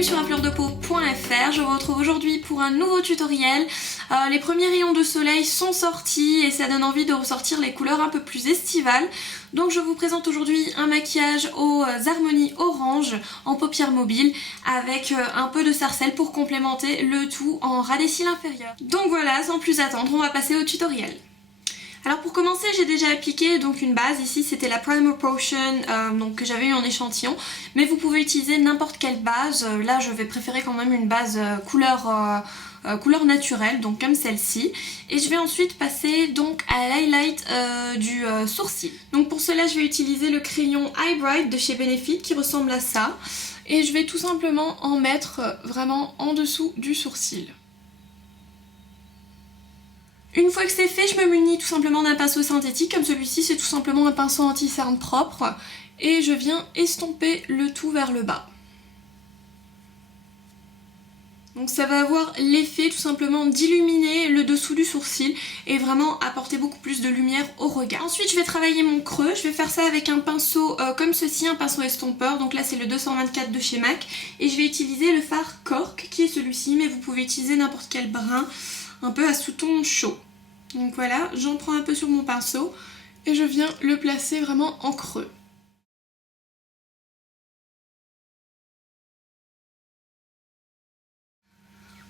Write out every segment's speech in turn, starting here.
bienvenue sur afleurdepeau.fr. Je vous retrouve aujourd'hui pour un nouveau tutoriel. Les premiers rayons de soleil sont sortis et ça donne envie de ressortir les couleurs un peu plus estivales. Donc je vous présente aujourd'hui un maquillage aux harmonies orange en paupières mobiles avec un peu de sarcelle pour complémenter le tout en ras des cils inférieurs. Donc voilà, sans plus attendre, on va passer au tutoriel. Alors pour commencer, j'ai déjà appliqué donc une base. Ici c'était la Primer Potion donc que j'avais eu en échantillon, mais vous pouvez utiliser n'importe quelle base. Là je vais préférer quand même une base couleur naturelle, donc comme celle-ci. Et je vais ensuite passer donc à l'highlight du sourcil. Donc pour cela je vais utiliser le crayon Eye Bright de chez Benefit qui ressemble à ça. Et je vais tout simplement en mettre vraiment en dessous du sourcil. Une fois que c'est fait, je me munis tout simplement d'un pinceau synthétique, comme celui-ci, c'est tout simplement un pinceau anti-cerne propre, et je viens estomper le tout vers le bas. Donc ça va avoir l'effet tout simplement d'illuminer le dessous du sourcil et vraiment apporter beaucoup plus de lumière au regard. Ensuite je vais travailler mon creux, je vais faire ça avec un pinceau comme ceci, un pinceau estompeur, donc là c'est le 224 de chez MAC, et je vais utiliser le fard Cork qui est celui-ci, mais vous pouvez utiliser n'importe quel brin un peu à sous-ton chaud. Donc voilà, j'en prends un peu sur mon pinceau et je viens le placer vraiment en creux.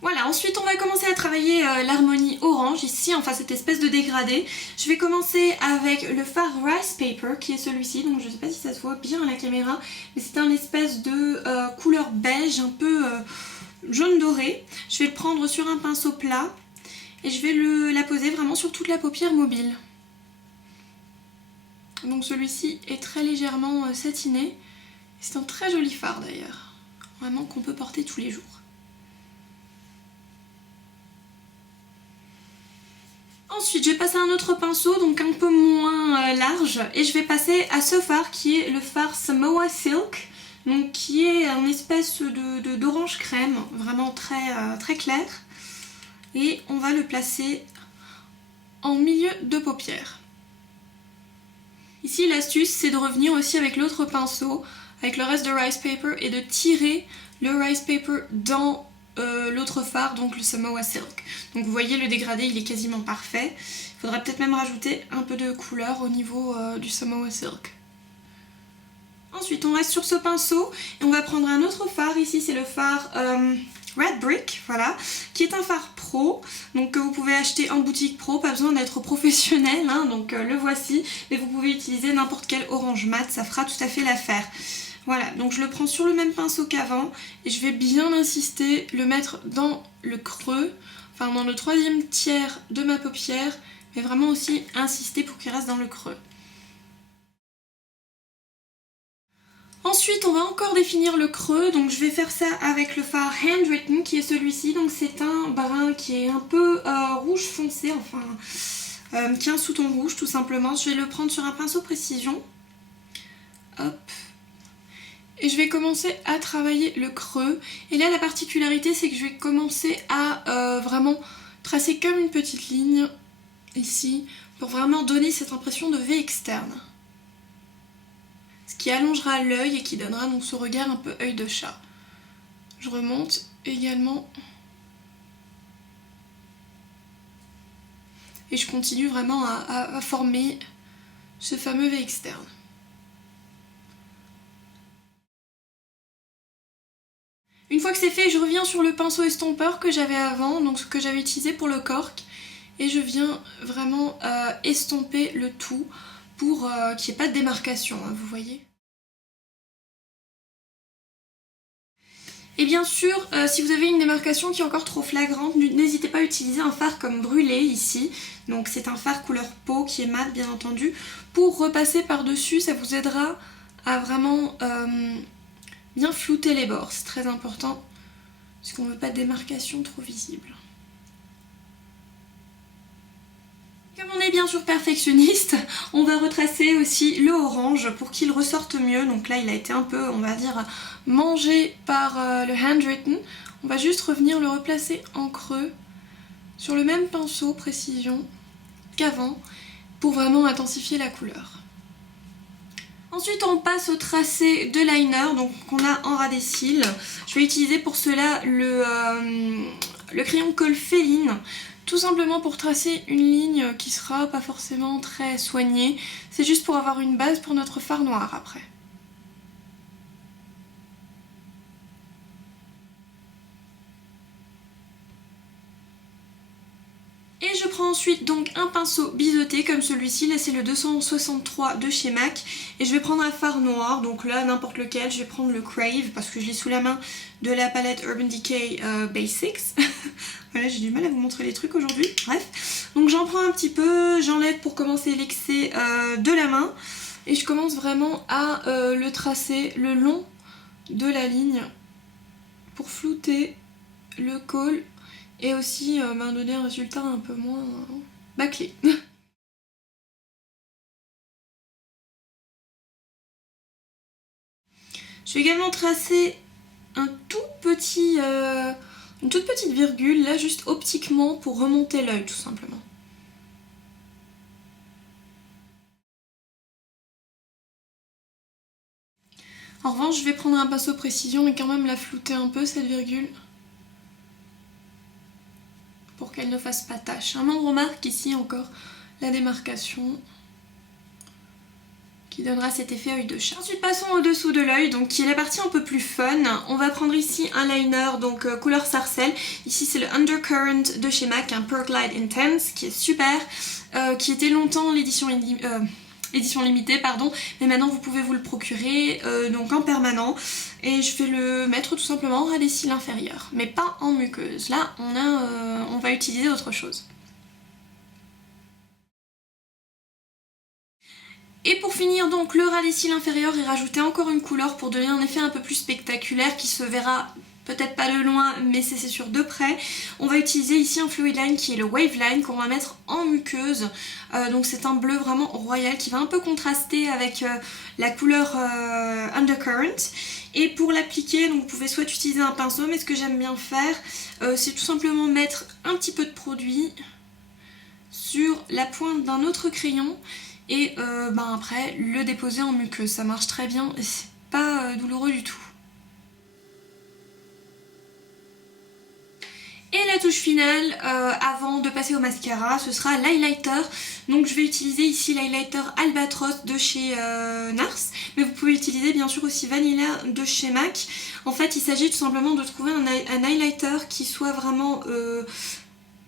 Voilà, ensuite on va commencer à travailler l'harmonie orange ici, enfin cette espèce de dégradé. Je vais commencer avec le fard Rice Paper qui est celui-ci, donc je ne sais pas si ça se voit bien à la caméra, mais c'est un espèce de couleur beige un peu jaune doré. Je vais le prendre sur un pinceau plat et je vais la poser vraiment sur toute la paupière mobile. Donc celui-ci est très légèrement satiné. C'est un très joli fard d'ailleurs, vraiment qu'on peut porter tous les jours. Ensuite je vais passer à un autre pinceau, donc un peu moins large, et je vais passer à ce fard qui est le fard Samoa Silk, donc qui est une espèce d'orange crème, vraiment très clair. Et on va le placer en milieu de paupière. Ici l'astuce c'est de revenir aussi avec l'autre pinceau, avec le reste de Rice Paper, et de tirer le Rice Paper dans l'autre fard, donc le Samoa Silk. Donc vous voyez le dégradé il est quasiment parfait. Il faudrait peut-être même rajouter un peu de couleur au niveau du Samoa Silk. Ensuite on reste sur ce pinceau et on va prendre un autre fard. Ici c'est le fard Red Brick, voilà, qui est un fard pro, donc que vous pouvez acheter en boutique pro, pas besoin d'être professionnel, hein, donc le voici, mais vous pouvez utiliser n'importe quel orange mat, ça fera tout à fait l'affaire. Voilà, donc je le prends sur le même pinceau qu'avant, et je vais bien insister, le mettre dans le creux, enfin dans le troisième tiers de ma paupière, mais vraiment aussi insister pour qu'il reste dans le creux. Ensuite on va encore définir le creux, donc je vais faire ça avec le fard Handwritten qui est celui-ci, donc c'est un brin qui est un peu rouge foncé, enfin qui a un sous-ton rouge tout simplement. Je vais le prendre sur un pinceau précision, hop, et je vais commencer à travailler le creux. Et là la particularité c'est que je vais commencer à vraiment tracer comme une petite ligne ici, pour vraiment donner cette impression de V externe. Ce qui allongera l'œil et qui donnera donc ce regard un peu œil de chat. Je remonte également. Et je continue vraiment à former ce fameux V externe. Une fois que c'est fait, je reviens sur le pinceau estompeur que j'avais avant, donc ce que j'avais utilisé pour le cork. Et je viens vraiment estomper le tout pour qu'il n'y ait pas de démarcation, hein, vous voyez. Et bien sûr, si vous avez une démarcation qui est encore trop flagrante, n'hésitez pas à utiliser un fard comme Brûlé ici. Donc c'est un fard couleur peau qui est mat bien entendu. Pour repasser par-dessus, ça vous aidera à vraiment bien flouter les bords. C'est très important parce qu'on ne veut pas de démarcation trop visible. Comme on est bien sûr perfectionniste, on va retracer aussi le orange pour qu'il ressorte mieux. Donc là il a été un peu, on va dire, mangé par le Handwritten. On va juste revenir le replacer en creux sur le même pinceau précision qu'avant pour vraiment intensifier la couleur. Ensuite on passe au tracé de liner donc qu'on a en ras des cils. Je vais utiliser pour cela le crayon colle féline, tout simplement pour tracer une ligne qui sera pas forcément très soignée. C'est juste pour avoir une base pour notre fard noir après. Et je prends ensuite donc un pinceau biseauté comme celui-ci, là c'est le 263 de chez MAC. Et je vais prendre un fard noir, donc là n'importe lequel, je vais prendre le Crave parce que je l'ai sous la main de la palette Urban Decay Basics. Voilà, j'ai du mal à vous montrer les trucs aujourd'hui, bref. Donc j'en prends un petit peu, j'enlève pour commencer l'excès de la main. Et je commence vraiment à le tracer le long de la ligne pour flouter le col. Et aussi donner un résultat un peu moins bâclé. Je vais également tracer une toute petite virgule, là juste optiquement pour remonter l'œil tout simplement. En revanche, je vais prendre un pinceau précision et quand même la flouter un peu cette virgule, pour qu'elle ne fasse pas tache. On remarque ici encore la démarcation qui donnera cet effet œil de chat. Ensuite passons au dessous de l'œil, donc qui est la partie un peu plus fun. On va prendre ici un liner donc couleur sarcelle. Ici c'est le Undercurrent de chez MAC, un Perk-Lite Intense qui est super, qui était longtemps l'édition limitée pardon, mais maintenant vous pouvez vous le procurer donc en permanent. Et je vais le mettre tout simplement en ras des cils inférieurs, mais pas en muqueuse. Là on va utiliser autre chose. Et pour finir donc le ras des cils inférieur et rajouter encore une couleur pour donner un effet un peu plus spectaculaire qui se verra peut-être pas de loin mais c'est sûr de près. On va utiliser ici un fluid line qui est le Wave Line qu'on va mettre en muqueuse. Donc c'est un bleu vraiment royal qui va un peu contraster avec la couleur Undercurrent. Et pour l'appliquer, donc vous pouvez soit utiliser un pinceau, mais ce que j'aime bien faire c'est tout simplement mettre un petit peu de produit sur la pointe d'un autre crayon et après le déposer en muqueuse. Ça marche très bien et c'est pas douloureux du tout. Et la touche finale, avant de passer au mascara, ce sera l'highlighter. Donc je vais utiliser ici l'highlighter Albatros de chez NARS, mais vous pouvez utiliser bien sûr aussi Vanilla de chez MAC. En fait il s'agit tout simplement de trouver un highlighter qui soit vraiment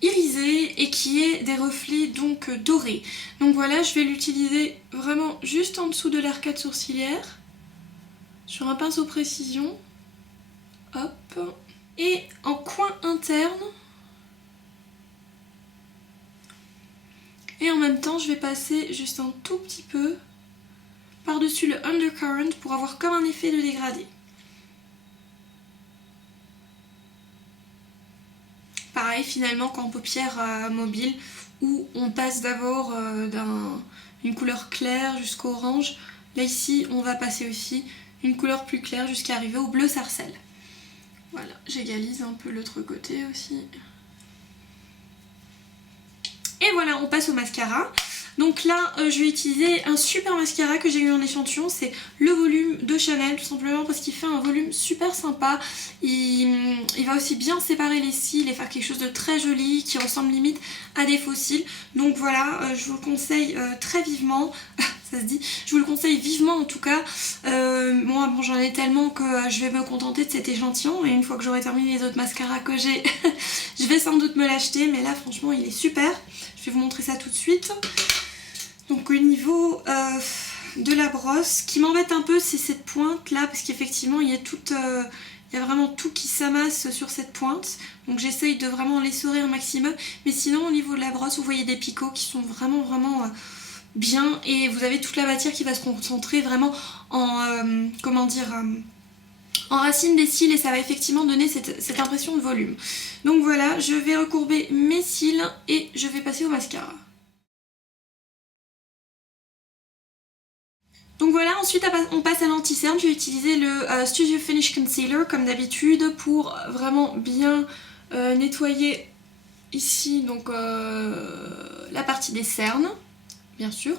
irisé et qui ait des reflets donc dorés. Donc voilà, je vais l'utiliser vraiment juste en dessous de l'arcade sourcilière, sur un pinceau précision. Hop. Et en coin interne. Et en même temps, je vais passer juste un tout petit peu par-dessus le Undercurrent pour avoir comme un effet de dégradé. Pareil finalement qu'en paupières mobiles où on passe d'abord d'une couleur claire jusqu'au orange. Là ici, on va passer aussi une couleur plus claire jusqu'à arriver au bleu sarcelle. Voilà, j'égalise un peu l'autre côté aussi. Et voilà, on passe au mascara. Donc là, je vais utiliser un super mascara que j'ai eu en échantillon. C'est le volume de Chanel, tout simplement parce qu'il fait un volume super sympa. Il va aussi bien séparer les cils et faire quelque chose de très joli qui ressemble limite à des faux cils. Donc voilà, je vous le conseille très vivement. Ça se dit, je vous le conseille vivement en tout cas. Moi bon, j'en ai tellement que je vais me contenter de cet échantillon et une fois que j'aurai terminé les autres mascaras que j'ai, je vais sans doute me l'acheter, mais là franchement il est super. Je vais vous montrer ça tout de suite. Donc au niveau de la brosse, ce qui m'embête un peu c'est cette pointe là, parce qu'effectivement il y a vraiment tout qui s'amasse sur cette pointe. Donc j'essaye de vraiment l'essorer un maximum, mais sinon au niveau de la brosse vous voyez des picots qui sont vraiment bien, et vous avez toute la matière qui va se concentrer vraiment en en racine des cils, et ça va effectivement donner cette impression de volume. Donc voilà, je vais recourber mes cils et je vais passer au mascara. Donc voilà, ensuite on passe à l'anti-cerne. Je vais utiliser le Studio Finish Concealer comme d'habitude pour vraiment bien nettoyer ici donc la partie des cernes. Bien sûr.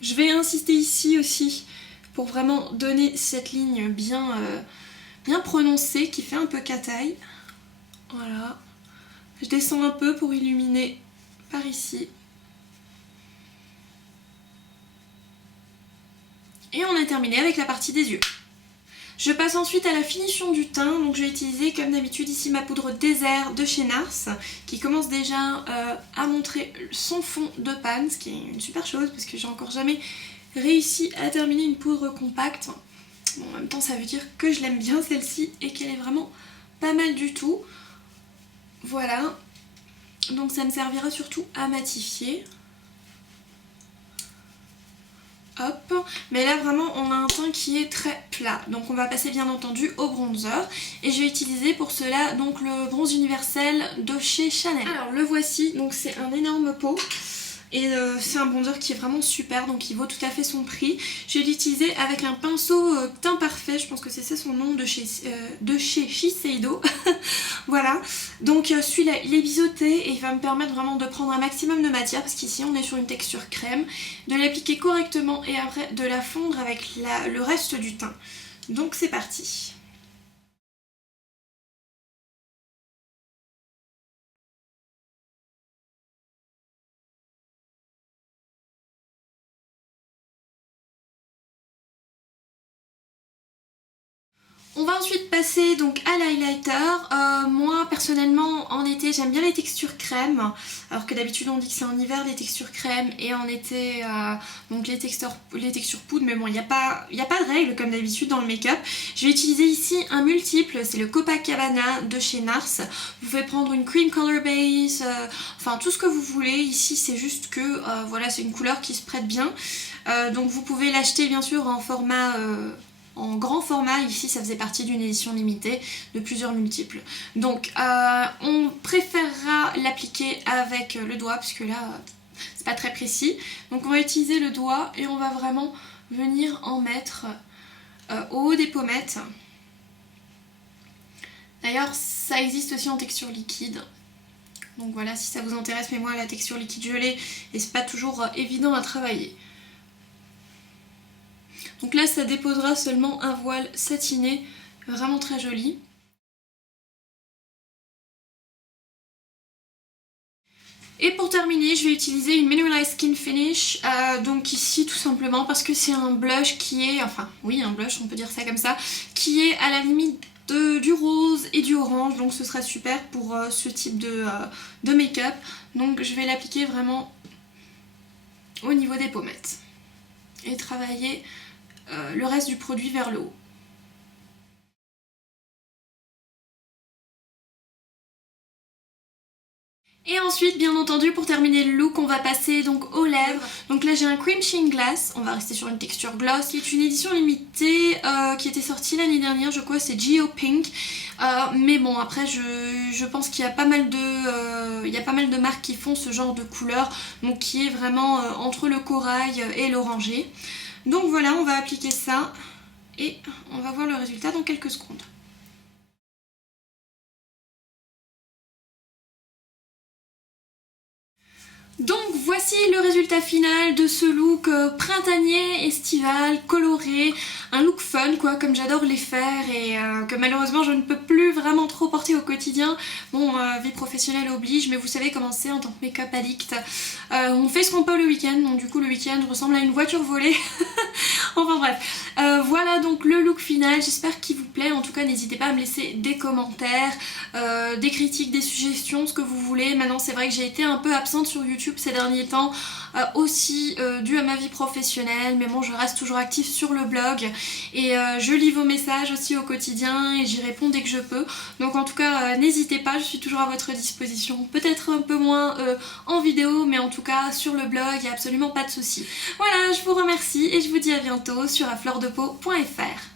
Je vais insister ici aussi pour vraiment donner cette ligne bien prononcée qui fait un peu cataille. Voilà. Je descends un peu pour illuminer par ici. Et on a terminé avec la partie des yeux. Je passe ensuite à la finition du teint, donc je vais utiliser comme d'habitude ici ma poudre désert de chez NARS qui commence déjà à montrer son fond de panne, ce qui est une super chose parce que j'ai encore jamais réussi à terminer une poudre compacte. Bon, en même temps ça veut dire que je l'aime bien celle-ci et qu'elle est vraiment pas mal du tout. Voilà, donc ça me servira surtout à matifier. Hop, mais là vraiment on a un teint qui est très plat, donc on va passer bien entendu au bronzer et je vais utiliser pour cela donc le bronze universel de chez Chanel. Alors le voici, donc c'est un énorme pot et c'est un bronzer qui est vraiment super, donc il vaut tout à fait son prix. Je vais l'utiliser avec un pinceau teint parfait, je pense que c'est ça son nom, de chez Shiseido. Voilà, donc celui-là il est biseauté et il va me permettre vraiment de prendre un maximum de matière parce qu'ici on est sur une texture crème, de l'appliquer correctement et après de la fondre avec le reste du teint. Donc c'est parti. On va ensuite passer donc à l'highlighter. Moi personnellement en été j'aime bien les textures crème, alors que d'habitude on dit que c'est en hiver les textures crème et en été donc les textures poudre, mais bon il n'y a pas de règle comme d'habitude dans le make-up. Je vais utiliser ici un multiple, c'est le Copacabana de chez NARS. Vous pouvez prendre une cream color base, enfin tout ce que vous voulez. Ici c'est juste que voilà, c'est une couleur qui se prête bien. Donc vous pouvez l'acheter bien sûr en format... en grand format, ici ça faisait partie d'une édition limitée de plusieurs multiples. Donc on préférera l'appliquer avec le doigt parce que là c'est pas très précis. Donc on va utiliser le doigt et on va vraiment venir en mettre au haut des pommettes. D'ailleurs ça existe aussi en texture liquide. Donc voilà, si ça vous intéresse, mais moi la texture liquide je l'ai et c'est pas toujours évident à travailler. Donc là ça déposera seulement un voile satiné, vraiment très joli. Et pour terminer je vais utiliser une Mineralized Skin Finish, donc ici tout simplement parce que c'est un blush qui est, enfin oui un blush on peut dire ça comme ça, qui est à la limite du rose et du orange, donc ce sera super pour ce type de make-up. Donc je vais l'appliquer vraiment au niveau des pommettes et travailler le reste du produit vers le haut. Et ensuite bien entendu pour terminer le look on va passer donc aux lèvres. Donc là j'ai un Cream Sheen Glass, on va rester sur une texture gloss qui est une édition limitée qui était sortie l'année dernière, je crois c'est Geo Pink. Mais bon après je pense qu'il y a pas mal de marques qui font ce genre de couleur, donc qui est vraiment entre le corail et l'orangé. Donc voilà, on va appliquer ça et on va voir le résultat dans quelques secondes. Donc voici le résultat final de ce look printanier, estival, coloré, un look fun quoi, comme j'adore les faire et que malheureusement je ne peux plus vraiment trop porter au quotidien. Bon, vie professionnelle oblige, mais vous savez comment c'est en tant que make-up addict. On fait ce qu'on peut le week-end, donc du coup le week-end ressemble à une voiture volée. Enfin bref, voilà donc le look final, j'espère qu'il vous plaît. En tout cas n'hésitez pas à me laisser des commentaires, des critiques, des suggestions, ce que vous voulez. Maintenant c'est vrai que j'ai été un peu absente sur YouTube ces derniers temps, aussi dû à ma vie professionnelle, mais bon je reste toujours active sur le blog et je lis vos messages aussi au quotidien et j'y réponds dès que je peux. Donc en tout cas n'hésitez pas, je suis toujours à votre disposition, peut-être un peu moins en vidéo, mais en tout cas sur le blog il n'y a absolument pas de souci. Voilà, je vous remercie et je vous dis à bientôt sur afleurdepeau.fr.